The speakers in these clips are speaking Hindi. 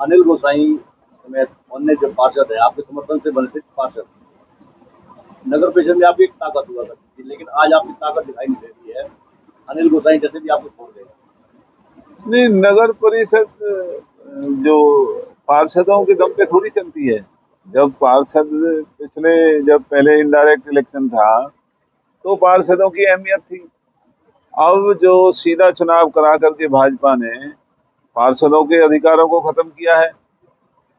अनिल गोसाई समेत अन्य जो पार्षद है आपके समर्थन से बने थे पार्षद, नगर परिषद में आपकी एक ताकत हुआ करती थी, लेकिन आज आपकी ताकत दिखाई नहीं दे रही है। अनिल गोसाई जैसे भी आपको छोड़ गए। नहीं, नगर परिषद जो पार्षदों के दम पे थोड़ी चलती है। जब पार्षद जब पहले इनडायरेक्ट इलेक्शन था तो पार्षदों की अहमियत थी। अब जो सीधा चुनाव करा करके भाजपा ने पार्षदों के अधिकारों को खत्म किया है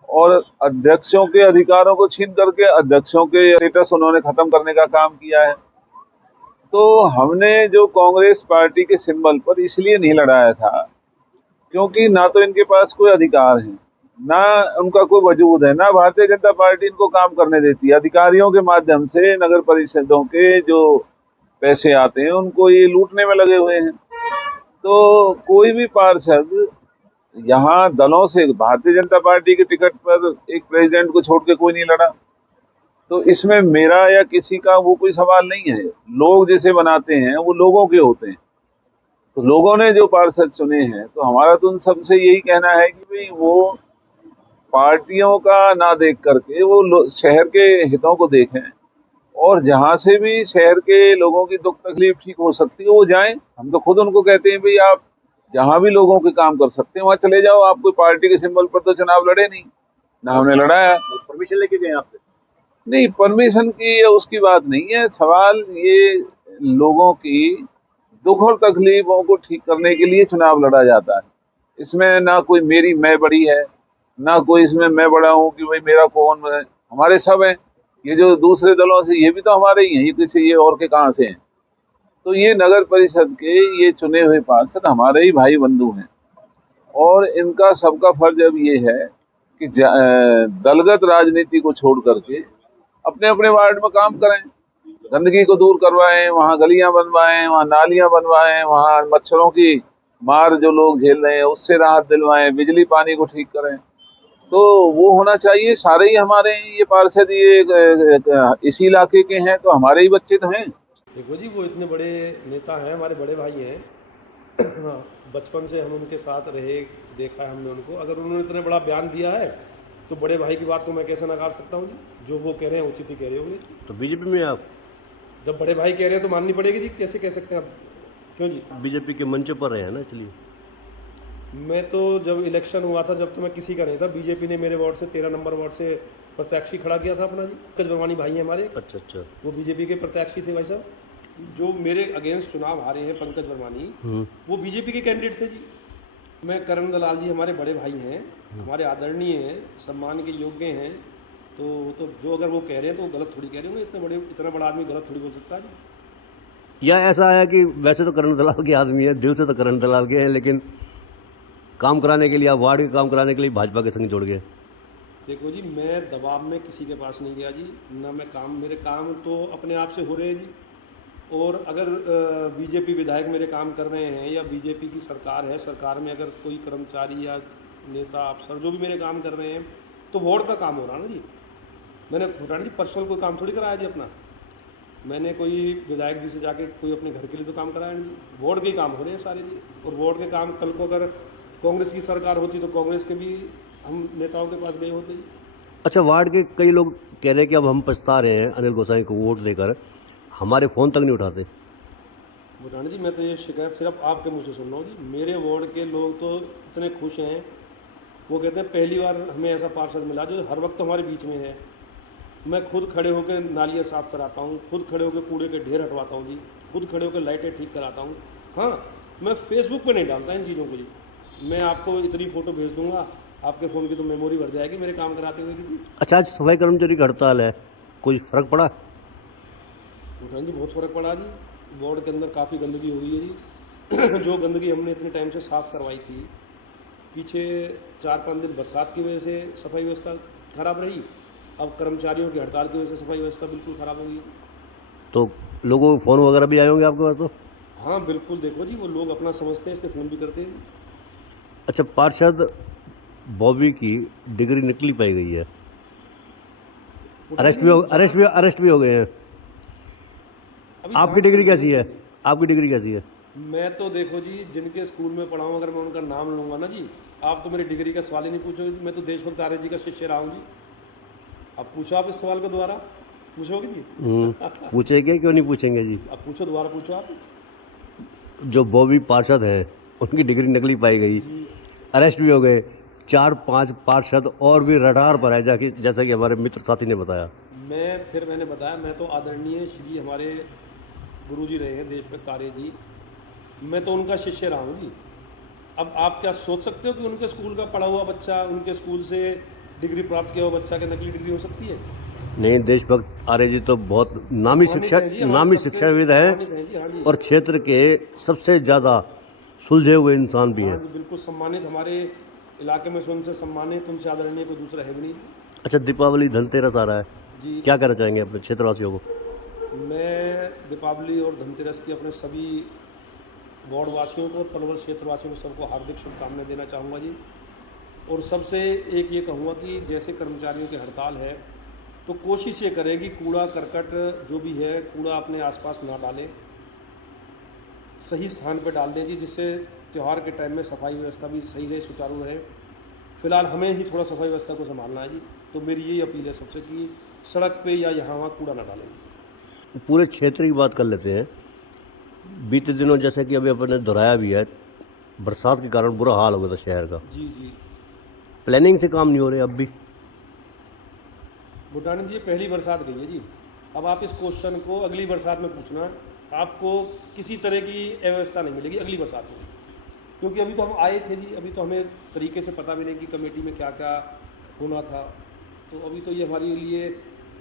और अध्यक्षों के अधिकारों को छीन करके अध्यक्षों के स्टेटस उन्होंने खत्म करने का काम किया है। तो हमने जो कांग्रेस पार्टी के सिंबल पर इसलिए नहीं लड़ाया था क्योंकि ना तो इनके पास कोई अधिकार है, ना उनका कोई वजूद है, ना भारतीय जनता पार्टी इनको काम करने देती है। अधिकारियों के माध्यम से नगर परिषदों के जो पैसे आते हैं उनको ये लूटने में लगे हुए हैं। तो कोई भी पार्षद यहाँ दलों से भारतीय जनता पार्टी के टिकट पर एक प्रेसिडेंट को छोड़ के कोई नहीं लड़ा। तो इसमें मेरा या किसी का वो कोई सवाल नहीं है। लोग जिसे बनाते हैं वो लोगों के होते हैं। तो लोगों ने जो पार्षद चुने हैं तो हमारा तो उन सबसे यही कहना है कि भाई वो पार्टियों का ना देख करके वो शहर के हितों को देखें और जहां से भी शहर के लोगों की दुख तकलीफ ठीक हो सकती है वो जाएं। हम तो खुद उनको कहते हैं भाई आप जहां भी लोगों के काम कर सकते हैं वहां चले जाओ। आप कोई पार्टी के सिंबल पर तो चुनाव लड़े नहीं, ना हमने लड़ाया। परमिशन लेके गए आपसे? नहीं, परमिशन की या उसकी बात नहीं है। सवाल ये लोगों की दुख और तकलीफों को ठीक करने के लिए चुनाव लड़ा जाता है। इसमें ना कोई मेरी मैं बड़ी है, ना कोई इसमें मैं बड़ा हूँ कि भाई मेरा कौन है। हमारे सब हैं। ये जो दूसरे दलों से ये भी तो हमारे ही हैं, ये किसी ये और के कहाँ से हैं। तो ये नगर परिषद के ये चुने हुए पार्षद हमारे ही भाई बंधु हैं और इनका सबका फर्ज अब ये है कि दलगत राजनीति को छोड़ करके अपने अपने वार्ड में काम करें, गंदगी को दूर करवाएं, वहाँ गलियां बनवाएं, वहाँ नालियां बनवाएं, वहाँ मच्छरों की मार जो लोग झेल रहे हैं उससे राहत दिलवाएं, बिजली पानी को ठीक करें। तो वो होना चाहिए। सारे ही हमारे ये पार्षद ये इसी इलाके के हैं तो हमारे ही बच्चे तो हैं। देखो जी, वो इतने बड़े नेता हैं, हमारे बड़े भाई हैं। हाँ, बचपन से हम उनके साथ रहे, देखा है हमने उनको। अगर उन्होंने इतना बड़ा बयान दिया है तो बड़े भाई की बात को मैं कैसे नकार सकता हूँ जी? जो वो कह रहे हैं उचित ही कह रहे होंगे। तो बीजेपी में आप? जब बड़े भाई कह रहे हैं तो माननी पड़ेगी जी, कैसे कह सकते हैं आप? क्यों जी? बीजेपी के मंच पर रहे हैं ना, इसलिए। मैं तो जब इलेक्शन हुआ था जब तो मैं किसी का नहीं था। बीजेपी ने मेरे वार्ड से 13 नंबर वार्ड से प्रत्याशी खड़ा किया था अपना जी। पंकज वर्मानी भाई हैं हमारे, अच्छा अच्छा। वो बीजेपी के प्रत्याशी थे भाई साहब। जो मेरे अगेंस्ट चुनाव हारे हैं पंकज वर्मानी, वो बीजेपी के कैंडिडेट थे जी। मैं करण दलाल जी हमारे बड़े भाई हैं, हमारे आदरणीय हैं, सम्मान के योग्य हैं। तो जो अगर वो कह रहे हैं तो वो गलत थोड़ी कह रहे होंगे। इतना बड़ा आदमी गलत थोड़ी बोल सकता है जी। या ऐसा है कि वैसे तो करण दलाल के आदमी है, दिल से तो करण दलाल के हैं, लेकिन काम कराने के लिए, आप वार्ड के काम कराने के लिए भाजपा के संग जोड़ गए? देखो जी, मैं दबाव में किसी के पास नहीं गया जी, ना मैं मेरे काम तो अपने आप से हो रहे हैं जी। और अगर बीजेपी विधायक मेरे काम कर रहे हैं या बीजेपी की सरकार है, सरकार में अगर कोई कर्मचारी या नेता अफसर जो भी मेरे काम कर रहे हैं तो वार्ड का काम हो रहा ना जी। मैंने भूटान जी पर्सनल कोई काम थोड़ी कराया जी अपना। मैंने कोई विधायक जी से जाके कोई अपने घर के लिए तो काम कराया नहीं जी। वार्ड के ही काम हो रहे हैं सारे जी। और वार्ड के काम कल को अगर कांग्रेस की सरकार होती तो कांग्रेस के भी हम नेताओं के पास गए होते जी। अच्छा, वार्ड के कई लोग कह रहे हैं कि अब हम पछता रहे हैं अनिल गोसाई को वोट देकर, हमारे फ़ोन तक नहीं उठाते। भूटान जी, मैं तो ये शिकायत सिर्फ आपके मुँह से सुन रहा हूँ जी। मेरे वार्ड के लोग तो इतने खुश हैं, वो कहते हैं पहली बार हमें ऐसा पार्षद मिला जो हर वक्त हमारे बीच में है। मैं खुद खड़े होकर नालियाँ साफ़ कराता हूँ, खुद खड़े होकर कूड़े के ढेर हटवाता हूँ जी, खुद खड़े होकर लाइटें ठीक कराता हूँ। हाँ, मैं फेसबुक पे नहीं डालता इन चीज़ों को जी। मैं आपको इतनी फ़ोटो भेज दूँगा, आपके फ़ोन की तो मेमोरी भर जाएगी मेरे काम कराते हुए की जी। अच्छा, आज सफाई कर्मचारी की हड़ताल है, कोई फ़र्क पड़ा? भूटान जी, बहुत फ़र्क पड़ा जी। वार्ड के अंदर काफ़ी गंदगी हो गई है जी। जो गंदगी हमने इतने टाइम से साफ़ करवाई थी, पीछे 4-5 दिन बरसात की वजह से सफाई व्यवस्था खराब रही। अब कर्मचारियों की हड़ताल की वजह से सफाई व्यवस्था बिल्कुल ख़राब हो गई। तो लोगों के फ़ोन वगैरह भी आए होंगे आपके पास तो? हाँ बिल्कुल, देखो जी, वो लोग अपना समझते हैं इसलिए फ़ोन भी करते हैं। अच्छा, पार्षद बॉबी की डिग्री नकली पाई गई है, अरेस्ट भी हो गए हैं। अभी आपकी डिग्री कैसी है? आपकी डिग्री कैसी है? मैं तो देखो जी, जिनके स्कूल में पढ़ा हूँ, अगर मैं उनका नाम लूँगा ना जी, आप तो मेरी डिग्री का सवाल ही नहीं पूछोगे। मैं तो देशभक्त आर्य जी का शिष्य रहा हूँ जी। अब पूछो आप इस सवाल को दोबारा, पूछोगे जी? पूछेंगे क्यों नहीं पूछेंगे जी। अब पूछो, दोबारा पूछो आप जो बॉबी पार्षद हैं उनकी डिग्री नकली पाई गई, जी। अरेस्ट भी हो गए। 4-5 पार्षद और भी रडार पर है, जाके जैसा कि हमारे मित्र साथी ने बताया। मैंने बताया, मैं तो आदरणीय श्री हमारे गुरुजी रहे हैं देशभक्त आर्य जी, मैं तो उनका शिष्य रहा हूँ जी। अब आप क्या सोच सकते हो कि उनके स्कूल का पढ़ा हुआ बच्चा, उनके स्कूल से डिग्री प्राप्त किया हुआ बच्चा के नकली डिग्री हो सकती है? नहीं, देशभक्त आर्य जी तो बहुत नामी सम्मानित हैं जी, हमारी नामी तरफ से शिक्षाविद सम्मानित हैं हैं जी। हाँ जी, और क्षेत्र के सबसे ज़्यादा सुलझे हुए इंसान भी हाँ हैं। जी, बिल्कुल सम्मानित। हमारे इलाके में से उनसे सम्मानित, उनसे आदरणीय कोई दूसरा है भी नहीं अच्छा, दीपावली धनतेरस आ रहा है, जी। क्या कहना चाहेंगे अपने क्षेत्रवासियों को? मैं दीपावली और धनतेरस की अपने सभी वार्डवासियों को और पलवल क्षेत्रवासियों को सबको हार्दिक शुभकामनाएं देना चाहूँगा जी। और सबसे एक ये कहूँगा कि जैसे कर्मचारियों की हड़ताल है, तो कोशिश ये करें कि कूड़ा करकट जो भी है, कूड़ा अपने आसपास ना डालें, सही स्थान पर डाल दें जी, जिससे त्यौहार के टाइम में सफाई व्यवस्था भी सही रहे, सुचारू रहे। फिलहाल हमें ही थोड़ा सफाई व्यवस्था को संभालना है जी। तो मेरी यही अपील है सबसे कि सड़क पे या यहाँ वहाँ कूड़ा ना डालें। पूरे क्षेत्र की बात कर लेते हैं। बीते दिनों जैसे कि अभी अपन ने दोहराया भी है, बरसात के कारण बुरा हाल हो गया था शहर का। जी जी। प्लानिंग से काम नहीं हो रहे अब भी। भूटानी जी, पहली बरसात गई है जी। अब आप इस क्वेश्चन को अगली बरसात में पूछना, आपको किसी तरह की अव्यवस्था नहीं मिलेगी अगली बरसात में, क्योंकि अभी तो हम आए थे जी, अभी तो हमें तरीके से पता भी नहीं कि कमेटी में क्या क्या होना था। तो अभी तो ये हमारे लिए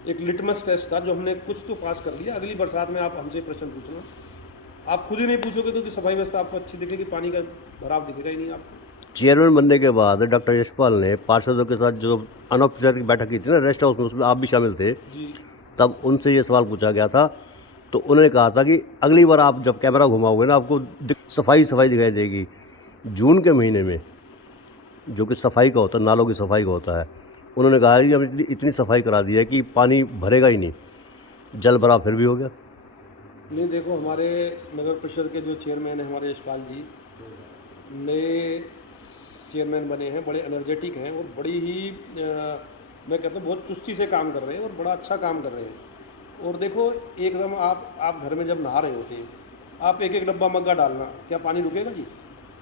एक लिटमस टेस्ट था, जो हमने कुछ तो पास कर लिया। अगली बरसात में आप हमसे प्रश्न पूछना, आप खुद ही नहीं पूछोगे, क्योंकि सफाई व्यवस्था आपको अच्छी दिखेगी, पानी का भराव दिखेगा ही नहीं आपको। चेयरमैन बनने के बाद डॉक्टर यशपाल ने पार्षदों के साथ जो अनौपचारिक बैठक की थी ना रेस्ट हाउस में, उसमें आप भी शामिल थे, जी तब उनसे ये सवाल पूछा गया था। तो उन्होंने कहा था कि अगली बार आप जब कैमरा घुमाओगे ना, आपको सफाई दिखाई देगी। जून के महीने में जो कि सफाई का होता है, नालों की सफाई का होता है, उन्होंने कहा कि हम इतनी सफाई करा दी है कि पानी भरेगा ही नहीं। जल भराव फिर भी हो गया। नहीं, देखो हमारे नगर परिषद के जो चेयरमैन हैं हमारे यशपाल जी, नए चेयरमैन बने हैं, बड़े एनर्जेटिक हैं और बड़ी ही मैं कहता हूँ बहुत चुस्ती से काम कर रहे हैं और बड़ा अच्छा काम कर रहे हैं। और देखो, एकदम आप घर में जब नहा रहे होते हैं, आप एक एक डब्बा मग्गा डालना, क्या पानी रुकेगा जी?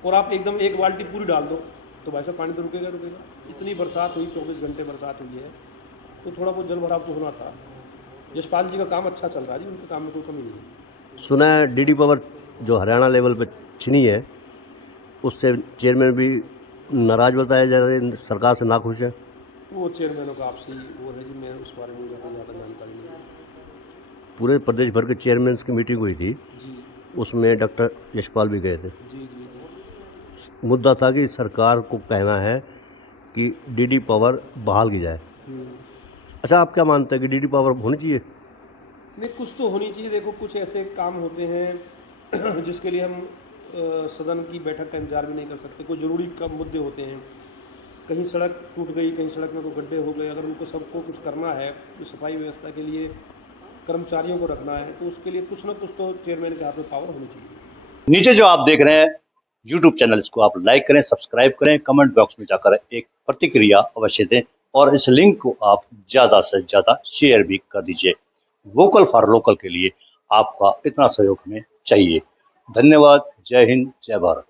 और आप एकदम एक बाल्टी पूरी डाल दो, तो वैसा पानी तो रुकेगा। इतनी बरसात हुई, 24 घंटे बरसात हुई है, तो थोड़ा बहुत जल भराव तो होना था। यशपाल जी का काम अच्छा चल रहा है जी, उनके काम में कोई कमी नहीं है। सुना है डीडी पावर जो हरियाणा लेवल पे छिनी है, उससे चेयरमैन भी नाराज बताया जा रहा है, सरकार से नाखुश है। वो चेयरमैनों का आपसी वो है जी, मैं उस बारे में मुझे कोई ज़्यादा जानकारी नहीं है। पूरे प्रदेश भर के चेयरमैन की मीटिंग हुई थी, जी उसमें डॉक्टर यशपाल भी गए थे। जी जी जी। मुद्दा था कि सरकार को कहना है कि डीडी पावर बहाल की जाए। अच्छा, आप क्या मानते हैं कि डीडी पावर होनी चाहिए? नहीं, कुछ तो होनी चाहिए। देखो, कुछ ऐसे काम होते हैं जिसके लिए हम सदन की बैठक का इंतजार भी नहीं कर सकते। कोई ज़रूरी कम मुद्दे होते हैं, कहीं सड़क टूट गई, कहीं सड़क में कोई गड्ढे हो गए, अगर उनको सबको कुछ करना है, तो सफाई व्यवस्था के लिए कर्मचारियों को रखना है, तो उसके लिए कुछ ना कुछ तो चेयरमैन के हाथ में पावर होनी चाहिए। नीचे जो आप देख रहे हैं यूट्यूब चैनल, इसको आप लाइक करें, सब्सक्राइब करें, कमेंट बॉक्स में जाकर एक प्रतिक्रिया अवश्य दें और इस लिंक को आप ज़्यादा से ज़्यादा शेयर भी कर दीजिए। वोकल फॉर लोकल के लिए आपका इतना सहयोग हमें चाहिए। धन्यवाद। जय हिंद, जय भारत।